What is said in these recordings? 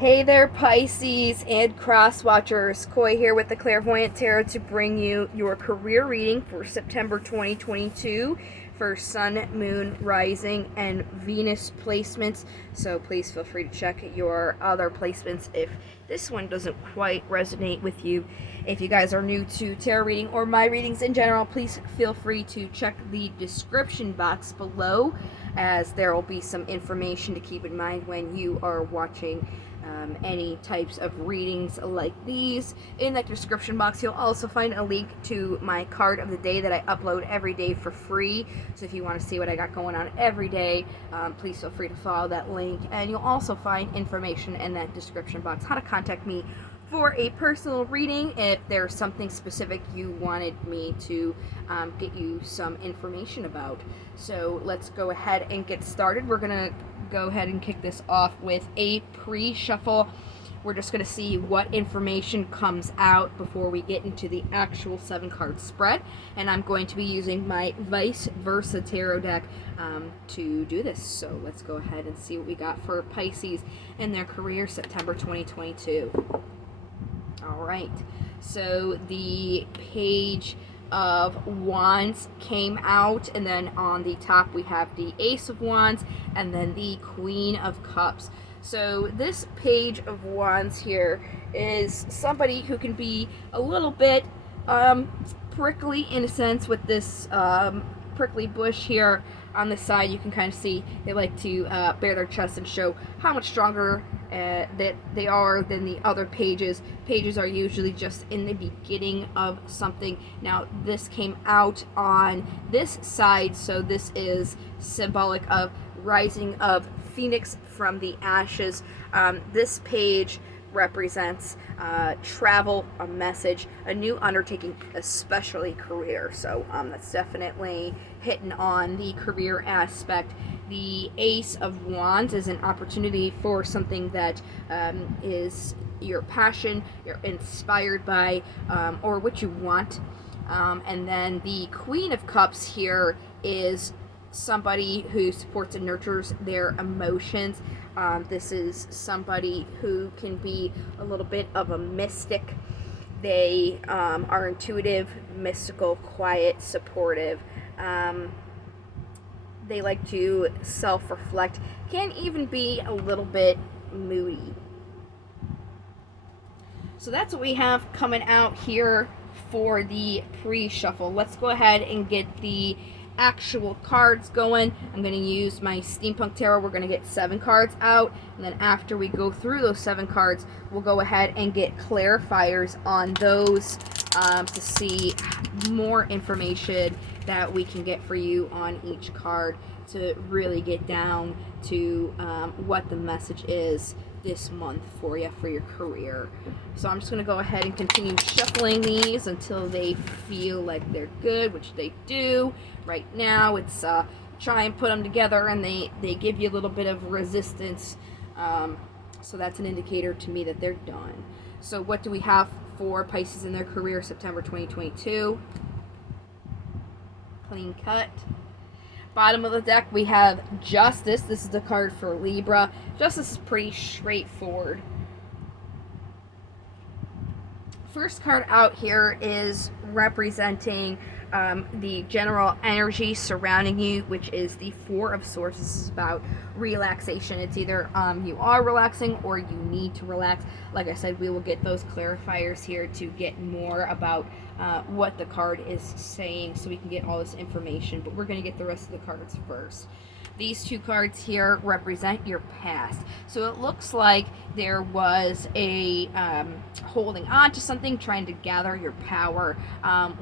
Hey there, Pisces and cross watchers. Koi here with the Clairvoyant Tarot to bring you your career reading for September 2022 for Sun, Moon, Rising, and Venus placements. So please feel free to check your other placements if this one doesn't quite resonate with you. If you guys are new to tarot reading or my readings in general, please feel free to check the description box below, as there will be some information to keep in mind when you are watching any types of readings like these. In that description box, you'll also find a link to my card of the day that I upload every day for free. So if you want to see what I got going on every day, please feel free to follow that link. And you'll also find information in that description box how to contact me for a personal reading if there's something specific you wanted me to get you some information about. So let's go ahead and get started. We're gonna go ahead and kick this off with a pre-shuffle. We're just going to see what information comes out before we get into the actual 7-card spread. And I'm going to be using my Vice Versa Tarot deck to do this. So let's go ahead and see what we got for Pisces in their career September 2022. All right. So the Page of Wands came out, and then on the top we have the Ace of Wands and then the Queen of Cups. So this Page of Wands here is somebody who can be a little bit prickly in a sense with this prickly bush here on the side. You can kind of see they like to bare their chest and show how much stronger that they are than the other pages. Pages are usually just in the beginning of something. Now this came out on this side, so this is symbolic of rising of Phoenix from the ashes. This page represents travel, a message, a new undertaking, especially career. So that's definitely hitting on the career aspect. The Ace of Wands is an opportunity for something that is your passion, you're inspired by, or what you want. And then the Queen of Cups here is somebody who supports and nurtures their emotions. This is somebody who can be a little bit of a mystic. They are intuitive, mystical, quiet, supportive. They like to self-reflect, can even be a little bit moody. So that's what we have coming out here for the pre-shuffle. Let's go ahead and get the actual cards going. I'm going to use my Steampunk Tarot. We're going to get 7 cards out, and then after we go through those 7 cards, we'll go ahead and get clarifiers on those to see more information that we can get for you on each card to really get down to what the message is this month for you for your career. So I'm just going to go ahead and continue shuffling these until they feel like they're good, which they do. Right now it's try and put them together and they give you a little bit of resistance, so that's an indicator to me that they're done. So what do we have for Pisces in their career September 2022? Clean cut. Bottom of the deck we have Justice. This is the card for Libra. Justice is pretty straightforward. First card out here is representing the general energy surrounding you, which is the Four of Swords. This is about relaxation. It's either you are relaxing or you need to relax. Like I said, we will get those clarifiers here to get more about what the card is saying, so we can get all this information, but we're going to get the rest of the cards first. These 2 cards here represent your past. So it looks like there was a holding on to something, trying to gather your power,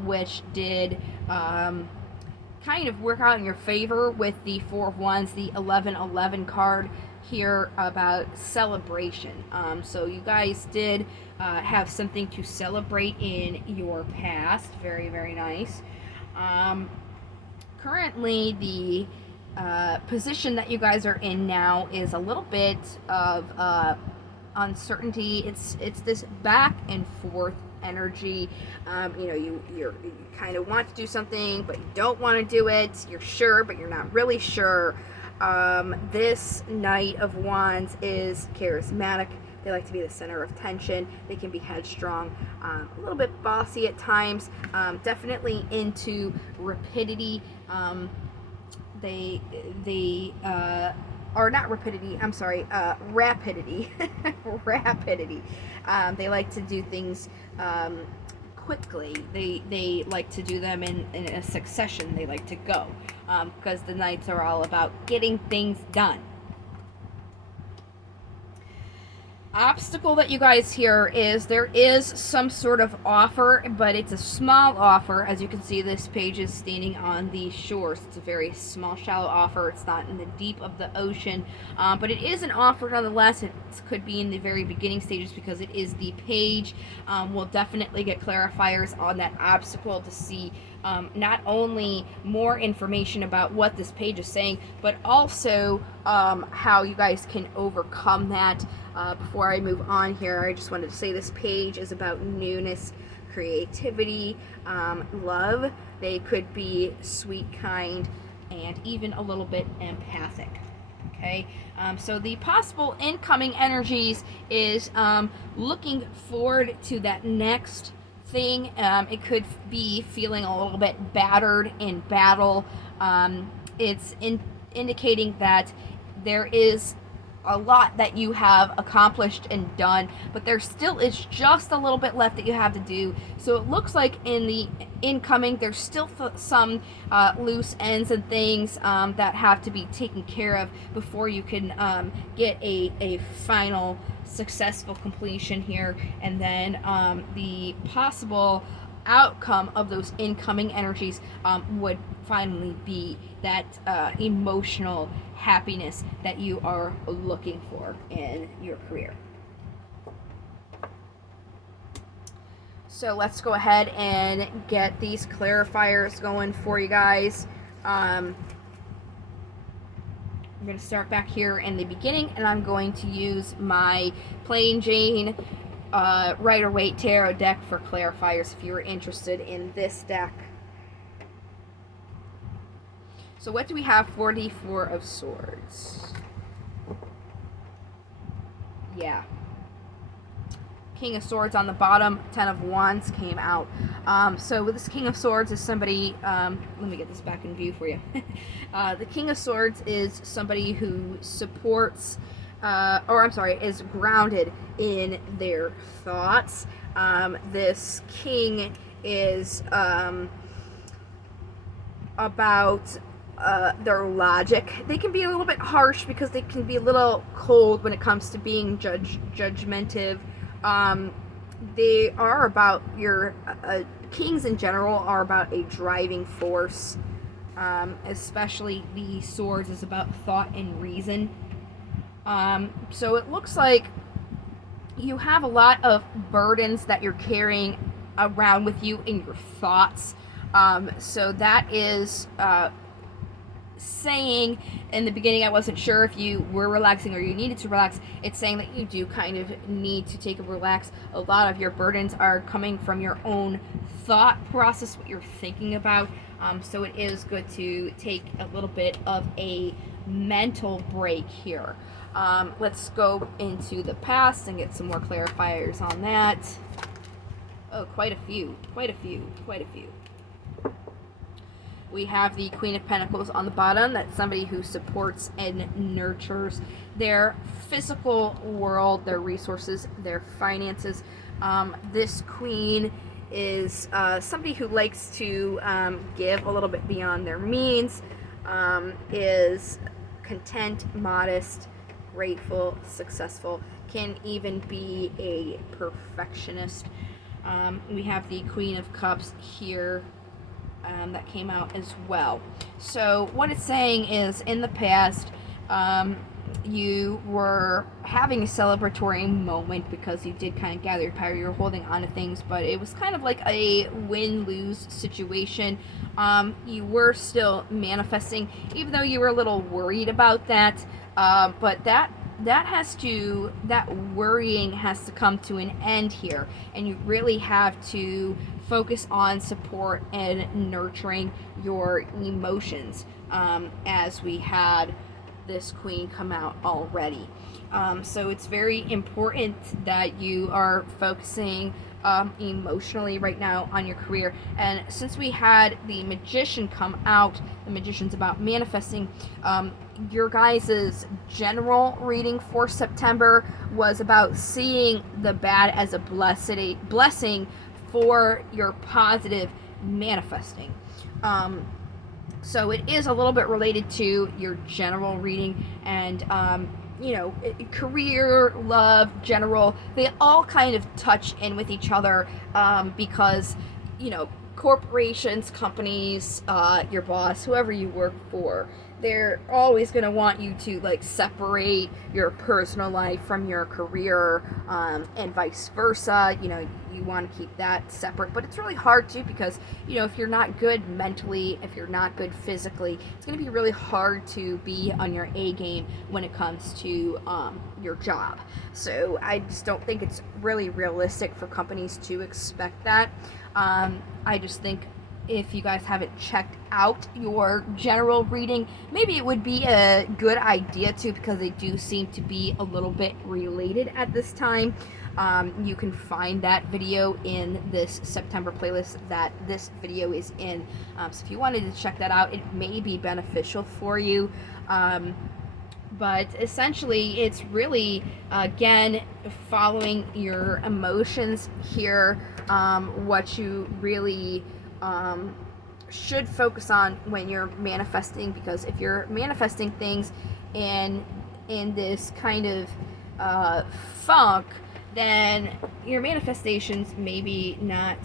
which did kind of work out in your favor with the Four of Wands, the 1111 card here about celebration. So you guys did have something to celebrate in your past. Very, very nice. Currently, the position that you guys are in now is a little bit of uncertainty. It's this back and forth energy. You kind of want to do something, but you don't want to do it. You're sure, but you're not really sure. This Knight of Wands is charismatic. They like to be the center of tension. They can be headstrong, a little bit bossy at times, definitely into rapidity. They or not rapidity, I'm sorry, rapidity. Rapidity. They like to do things quickly. They like to do them in a succession. They like to go, because the Knights are all about getting things done. Obstacle that you guys hear is there is some sort of offer, but it's a small offer. As you can see, this page is standing on the shores. It's a very small, shallow offer. It's not in the deep of the ocean, but it is an offer nonetheless. It could be in the very beginning stages because it is the page. We'll definitely get clarifiers on that obstacle to see not only more information about what this page is saying, but also how you guys can overcome that. Before I move on here, I just wanted to say this page is about newness, creativity, love. They could be sweet, kind, and even a little bit empathic. Okay, so the possible incoming energies is looking forward to that next thing. It could be feeling a little bit battered in battle. It's indicating that there is a lot that you have accomplished and done, but there still is just a little bit left that you have to do. So it looks like in the incoming there's still some loose ends and things that have to be taken care of before you can get a final successful completion here. And then the possible outcome of those incoming energies would finally be that emotional happiness that you are looking for in your career. So let's go ahead and get these clarifiers going for you guys. I'm going to start back here in the beginning, and I'm going to use my Plain Jane Rider-Waite Tarot deck for clarifiers if you're interested in this deck. So what do we have for the Four of Swords? Yeah. King of Swords on the bottom, Ten of Wands came out. So this King of Swords is somebody, let me get this back in view for you. The King of Swords is somebody who supports, is grounded in their thoughts. This king is about their logic. They can be a little bit harsh because they can be a little cold when it comes to being judgmental. They are about kings in general are about a driving force. Especially the swords is about thought and reason. So it looks like you have a lot of burdens that you're carrying around with you in your thoughts. So that is saying, in the beginning I wasn't sure if you were relaxing or you needed to relax. It's saying that you do kind of need to take a relax. A lot of your burdens are coming from your own thought process, what you're thinking about. So it is good to take a little bit of a mental break here. Let's go into the past and get some more clarifiers on that. Oh, quite a few. We have the Queen of Pentacles on the bottom. That's somebody who supports and nurtures their physical world, their resources, their finances. This queen is somebody who likes to give a little bit beyond their means, is content, modest, grateful, successful, can even be a perfectionist. We have the Queen of Cups here. That came out as well. So what it's saying is, in the past, you were having a celebratory moment because you did kind of gather your power. You were holding on to things, but it was kind of like a win-lose situation. You were still manifesting, even though you were a little worried about that. But that worrying has to come to an end here, and you really have to focus on support and nurturing your emotions. As we had this Queen come out already. So it's very important that you are focusing emotionally right now on your career. And since we had the Magician come out, the Magician's about manifesting, your guys' general reading for September was about seeing the bad as a blessing for your positive manifesting. So it is a little bit related to your general reading, and you know, career, love, general, they all kind of touch in with each other, because, you know, corporations, companies, your boss, whoever you work for, they're always going to want you to like separate your personal life from your career, and vice versa. You know, you want to keep that separate, but it's really hard to, because, you know, if you're not good mentally, if you're not good physically, it's going to be really hard to be on your A game when it comes to your job. So I just don't think it's really realistic for companies to expect that. I just think if you guys haven't checked out your general reading, maybe it would be a good idea to, because they do seem to be a little bit related at this time. You can find that video in this September playlist that this video is in. So if you wanted to check that out, it may be beneficial for you. But essentially, it's really, again, following your emotions here, what you really should focus on when you're manifesting, because if you're manifesting things in this kind of funk, then your manifestations maybe not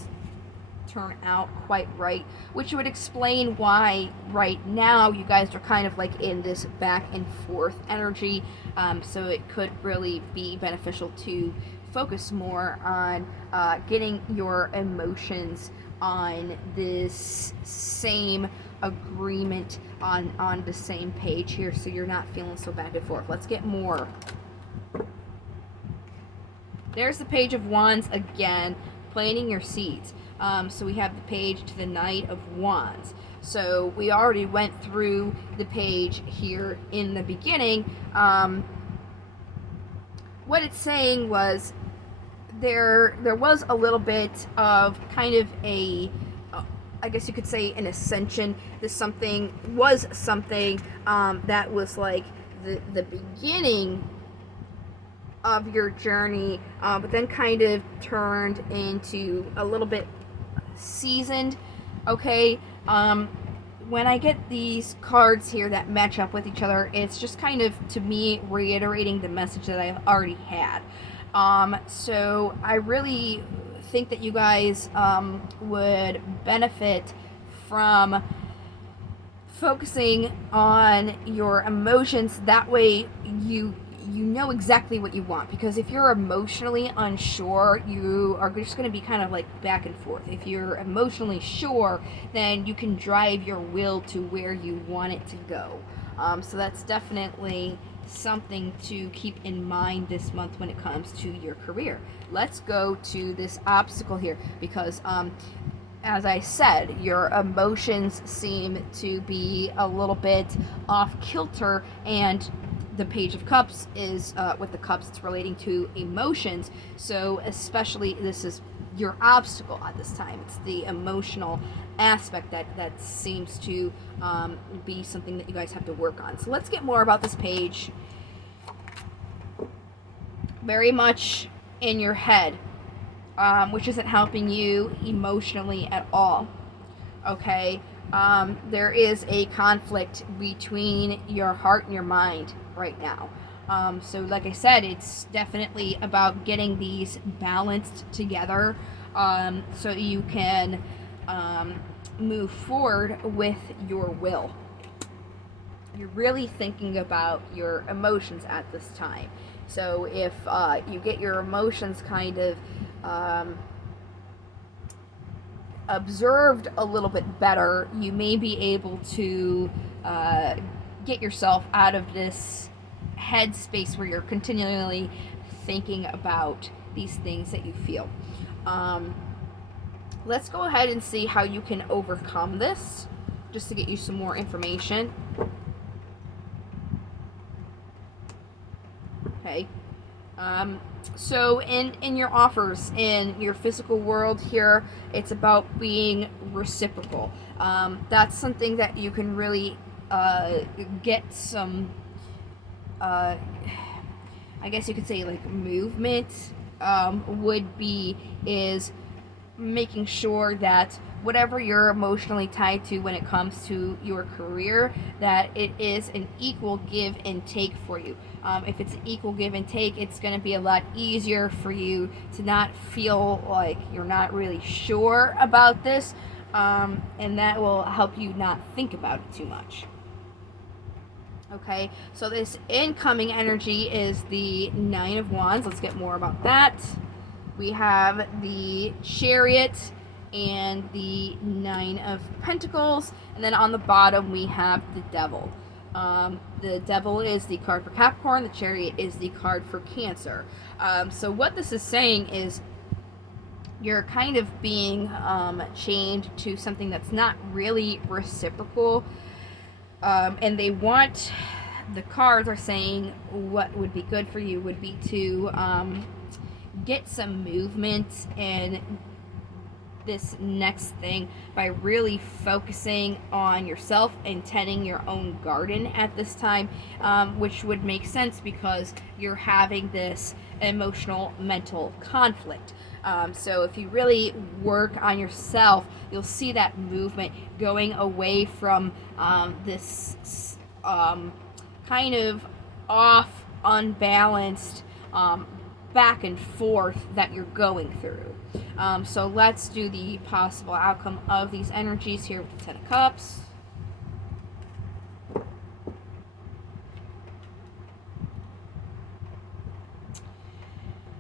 turn out quite right, which would explain why right now you guys are kind of like in this back and forth energy. So it could really be beneficial to focus more on getting your emotions on this same agreement, on the same page here, so you're not feeling so back and forth. Let's get more. There's the Page of Wands again, planting your seeds. So we have the page to the Knight of Wands. So we already went through the page here in the beginning. What it's saying was there was a little bit of kind of a, I guess you could say, an ascension. This something that was like the beginning of your journey, but then kind of turned into a little bit seasoned. Okay, when I get these cards here that match up with each other, it's just kind of, to me, reiterating the message that I've already had. So I really think that you guys would benefit from focusing on your emotions. That way you know exactly what you want, because if you're emotionally unsure, you are just going to be kind of like back and forth. If you're emotionally sure, then you can drive your will to where you want it to go. So that's definitely something to keep in mind this month when it comes to your career. Let's go to this obstacle here, because as I said, your emotions seem to be a little bit off kilter, and the Page of Cups is, with the cups, it's relating to emotions. So especially, this is your obstacle at this time. It's the emotional aspect that seems to be something that you guys have to work on. So let's get more about this page. Very much in your head, which isn't helping you emotionally at all. Okay, there is a conflict between your heart and your mind right now. So like I said, it's definitely about getting these balanced together, so you can move forward with your will. You're really thinking about your emotions at this time. So if you get your emotions kind of observed a little bit better, you may be able to get yourself out of this headspace where you're continually thinking about these things that you feel. Let's go ahead and see how you can overcome this, just to get you some more information. okay? So in your offers, in your physical world here, it's about being reciprocal. That's something that you can really get some, I guess you could say, like, movement, would be, is making sure that whatever you're emotionally tied to when it comes to your career, that it is an equal give and take for you. If it's an equal give and take, it's going to be a lot easier for you to not feel like you're not really sure about this, and that will help you not think about it too much. Okay, so this incoming energy is the Nine of Wands. Let's get more about that. We have the Chariot and the Nine of Pentacles, and then on the bottom we have the Devil. The Devil is the card for Capricorn, the Chariot is the card for Cancer. So what this is saying is you're kind of being chained to something that's not really reciprocal, and they want, the cards are saying what would be good for you would be to get some movement in this next thing by really focusing on yourself and tending your own garden at this time, which would make sense because you're having this emotional mental conflict. So if you really work on yourself, you'll see that movement going away from this kind of off, unbalanced back and forth that you're going through. So let's do the possible outcome of these energies here with the Ten of Cups.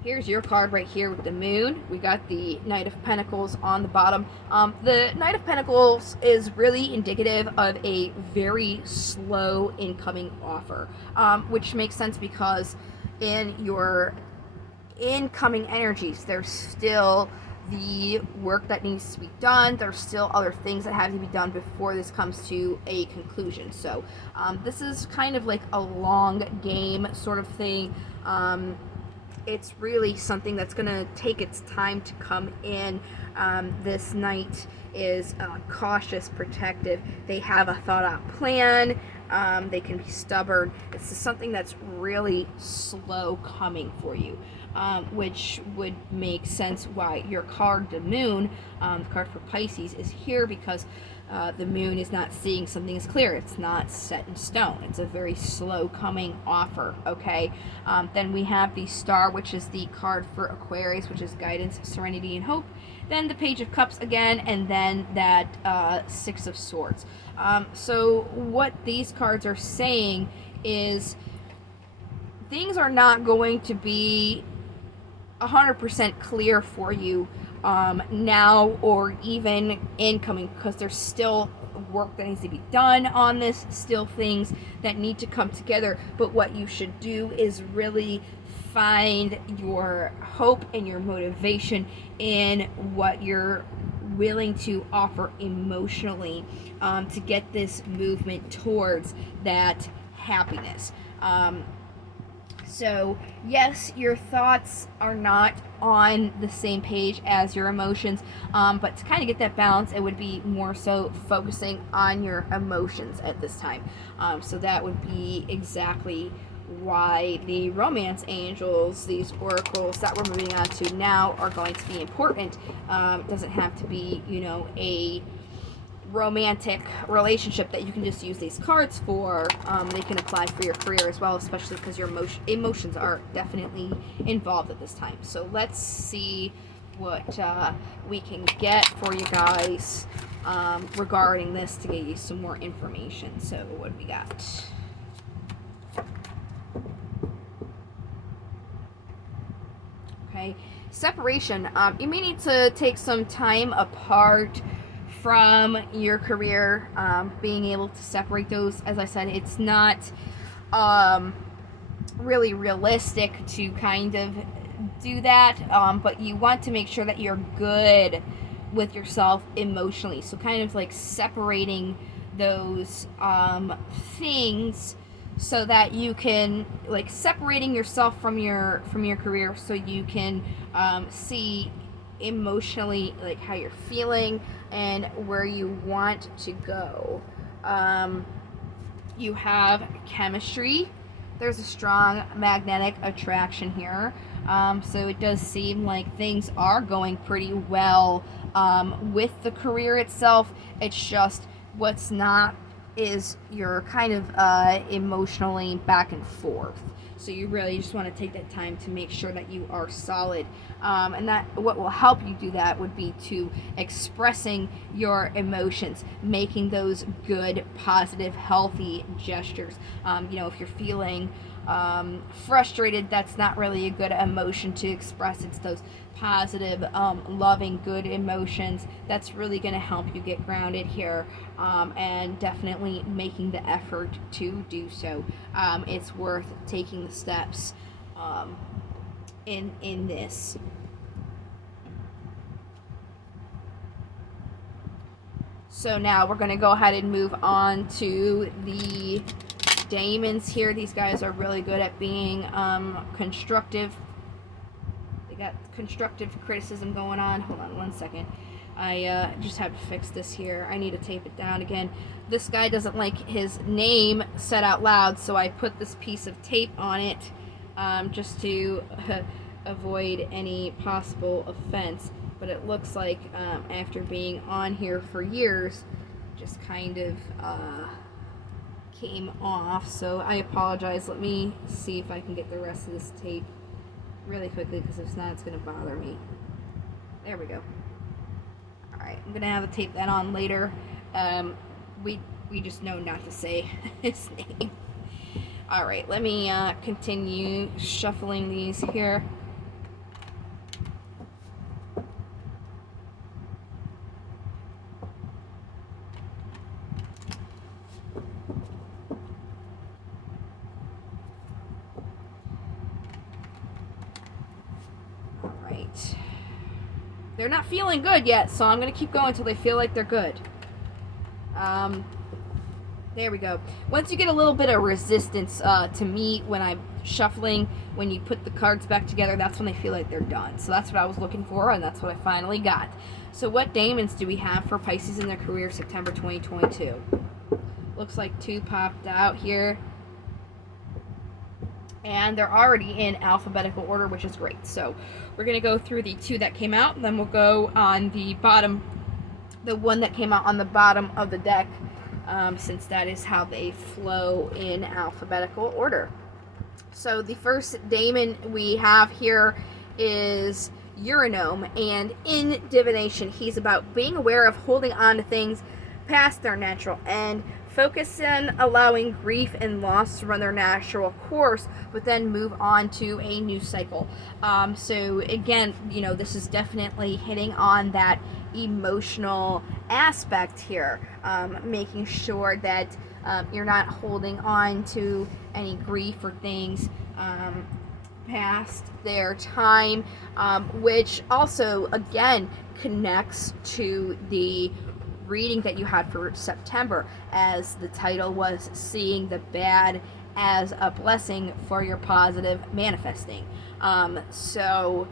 Here's your card right here with the Moon. We got the Knight of Pentacles on the bottom. The Knight of Pentacles is really indicative of a very slow incoming offer, which makes sense because in your incoming energies, there's still the work that needs to be done. There's still other things that have to be done before this comes to a conclusion. So this is kind of like a long game sort of thing. It's really something that's going to take its time to come in. This Knight is cautious, protective. They have a thought out plan. They can be stubborn. This is something that's really slow coming for you, which would make sense why your card, the Moon, the card for Pisces, is here, because the Moon is not seeing something as clear. It's not set in stone. It's a very slow coming offer, okay? Then we have the Star, which is the card for Aquarius, which is guidance, serenity, and hope. Then the Page of Cups again, and then that Six of Swords. So what these cards are saying is things are not going to be 100% clear for you now or even incoming, because there's still work that needs to be done on this, still things that need to come together. But what you should do is really find your hope and your motivation in what you're willing to offer emotionally, to get this movement towards that happiness. So yes, your thoughts are not on the same page as your emotions, but to kind of get that balance, it would be more so focusing on your emotions at this time. So that would be exactly why the romance angels, these oracles that we're moving on to now, are going to be important. It doesn't have to be, a romantic relationship that you can just use these cards for. They can apply for your career as well, especially because your emotions are definitely involved at this time. So let's see what we can get for you guys regarding this to get you some more information. So what do we got? Okay, separation. You may need to take some time apart from your career, being able to separate those. As I said, it's not really realistic to kind of do that, but you want to make sure that you're good with yourself emotionally. So kind of like separating those things so that you can, like, separating yourself from your career, so you can see emotionally, like, how you're feeling and where you want to go. You have chemistry. There's a strong magnetic attraction here. So it does seem like things are going pretty well with the career itself. It's just what's not is you're kind of emotionally back and forth. So you really just want to take that time to make sure that you are solid. And that what will help you do that would be to expressing your emotions, making those good, positive, healthy gestures. If you're feeling frustrated, that's not really a good emotion to express. It's those positive, loving, good emotions that's really going to help you get grounded here, and definitely making the effort to do so. It's worth taking the steps in this. So now we're going to go ahead and move on to the Daemons here. These guys are really good at being constructive. They got constructive criticism going on. Hold on one second. I just have to fix this here. I need to tape it down again. This guy doesn't like his name said out loud, so I put this piece of tape on it just to avoid any possible offense. But it looks like after being on here for years, just kind of came off. So I apologize. Let me see if I can get the rest of this tape really quickly, because if not, it's going to bother me. There we go. Alright, I'm going to have to tape that on later. We just know not to say his name. Alright, let me continue shuffling these here. They're not feeling good yet, so I'm going to keep going until they feel like they're good. There we go. Once you get a little bit of resistance to me when I'm shuffling, when you put the cards back together, that's when they feel like they're done. So that's what I was looking for, and that's what I finally got. So what Daemons do we have for Pisces in their career September 2022? Looks like 2 popped out here. And they're already in alphabetical order, which is great. So we're going to go through the 2 that came out, and then we'll go on the bottom, the 1 that came out on the bottom of the deck, since that is how they flow in alphabetical order. So the first Daemon we have here is Uranome, and in divination, he's about being aware of holding on to things past their natural end, focus on allowing grief and loss to run their natural course, but then move on to a new cycle. So again, this is definitely hitting on that emotional aspect here, making sure that you're not holding on to any grief or things past their time, which also again connects to the reading that you had for September, as the title was Seeing the Bad as a Blessing for Your Positive Manifesting. So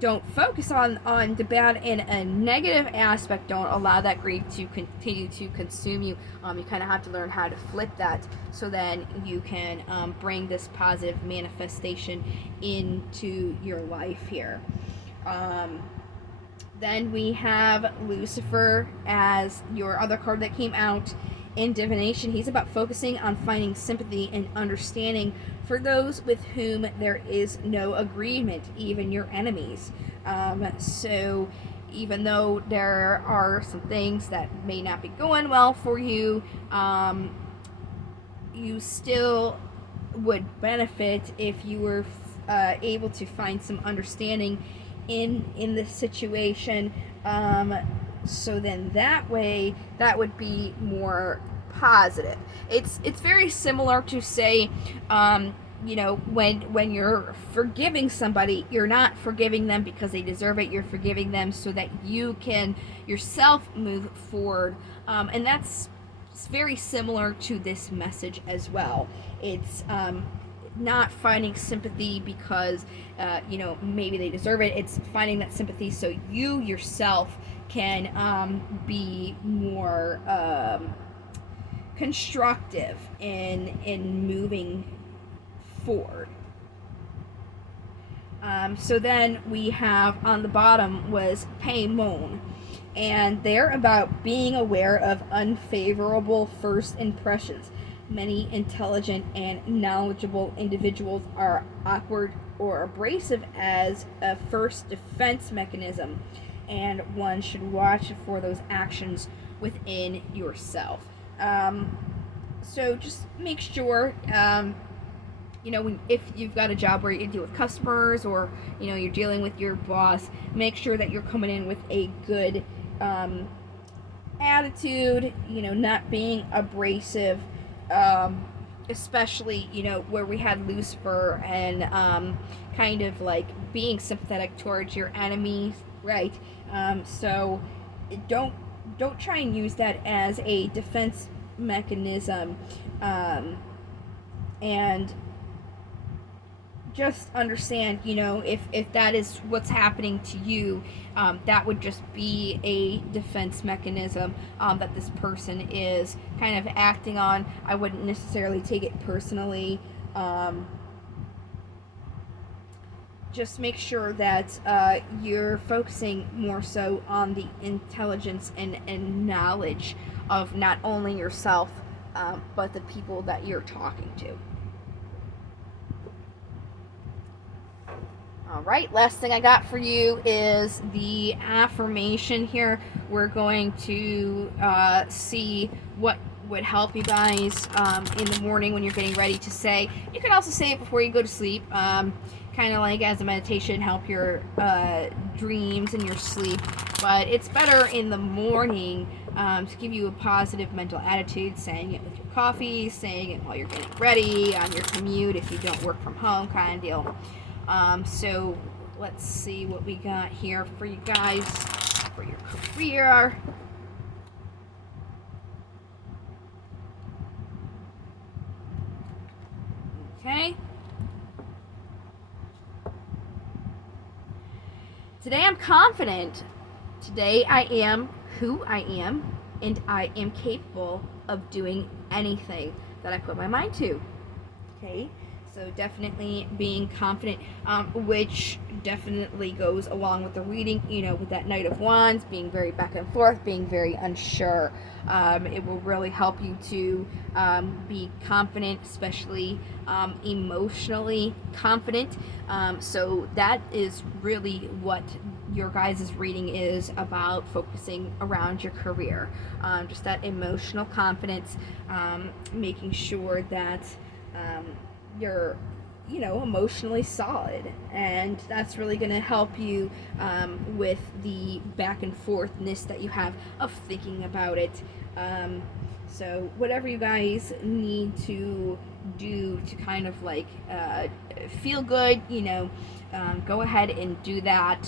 don't focus on the bad in a negative aspect. Don't allow that grief to continue to consume you. You kind of have to learn how to flip that, so then you can bring this positive manifestation into your life here. Then we have Lucifer as your other card that came out in divination. He's about focusing on finding sympathy and understanding for those with whom there is no agreement, even your enemies. So even though there are some things that may not be going well for you, you still would benefit if you were able to find some understanding in this situation, so then that way that would be more positive. It's very similar to say, when you're forgiving somebody, you're not forgiving them because they deserve it. You're forgiving them so that you can yourself move forward, and that's it's very similar to this message as well. It's not finding sympathy because maybe they deserve it. It's finding that sympathy so you yourself can be more constructive in moving forward. So then we have on the bottom was Paimon, and they're about being aware of unfavorable first impressions. Many intelligent and knowledgeable individuals are awkward or abrasive as a first defense mechanism, and one should watch for those actions within yourself. So just make sure, if you've got a job where you deal with customers, or you're dealing with your boss, make sure that you're coming in with a good attitude, not being abrasive, especially where we had Lucifer and kind of like being sympathetic towards your enemies, right? So don't try and use that as a defense mechanism, and just understand, if that is what's happening to you, that would just be a defense mechanism that this person is kind of acting on. I wouldn't necessarily take it personally. Just make sure that you're focusing more so on the intelligence and knowledge of not only yourself, but the people that you're talking to. Alright, last thing I got for you is the affirmation here. We're going to see what would help you guys in the morning when you're getting ready to say. You can also say it before you go to sleep, kind of like as a meditation, help your dreams and your sleep. But it's better in the morning to give you a positive mental attitude, saying it with your coffee, saying it while you're getting ready, on your commute if you don't work from home, kind of deal. So let's see what we got here for you guys for your career. Okay. Today I'm confident. Today I am who I am, and I am capable of doing anything that I put my mind to. Okay. So definitely being confident, which definitely goes along with the reading, with that Knight of Wands, being very back and forth, being very unsure. It will really help you to be confident, especially emotionally confident. So that is really what your guys' reading is about, focusing around your career. Just that emotional confidence, making sure that you're emotionally solid, and that's really going to help you with the back and forthness that you have of thinking about it. So whatever you guys need to do to kind of like feel good, go ahead and do that.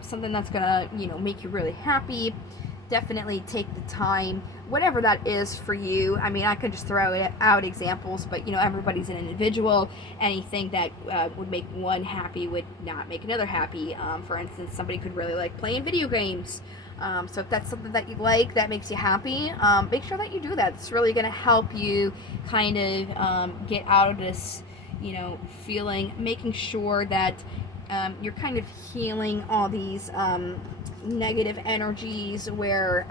Something that's gonna make you really happy. Definitely take the time, whatever that is for you. I mean, I could just throw out examples, but everybody's an individual. Anything that would make one happy would not make another happy. For instance, somebody could really like playing video games. So if that's something that you like, that makes you happy, make sure that you do that. It's really going to help you kind of get out of this, feeling, making sure that you're kind of healing all these negative energies where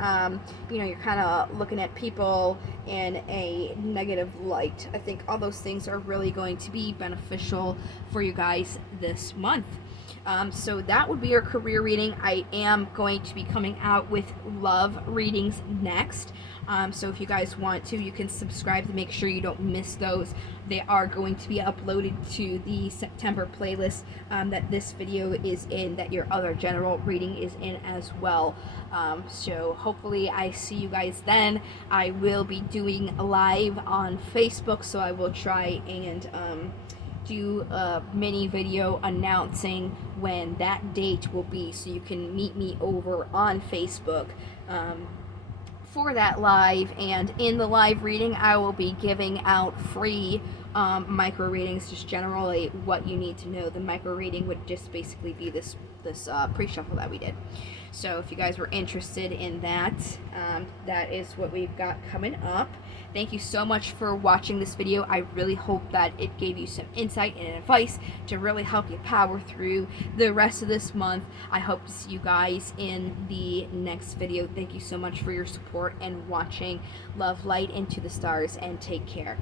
you're kind of looking at people in a negative light. I think all those things are really going to be beneficial for you guys this month. So that would be your career reading. I am going to be coming out with love readings next. So if you guys want to, you can subscribe to make sure you don't miss those. They are going to be uploaded to the September playlist that this video is in, that your other general reading is in as well. So hopefully I see you guys then. I will be doing live on Facebook, so I will try and do a mini video announcing when that date will be, so you can meet me over on Facebook for that live. And in the live reading, I will be giving out free micro readings, just generally what you need to know. The micro reading would just basically be this pre-shuffle that we did. So if you guys were interested in that, that is what we've got coming up. Thank you so much for watching this video. I really hope that it gave you some insight and advice to really help you power through the rest of this month. I hope to see you guys in the next video. Thank you so much for your support and watching. Love, light into the stars, and take care.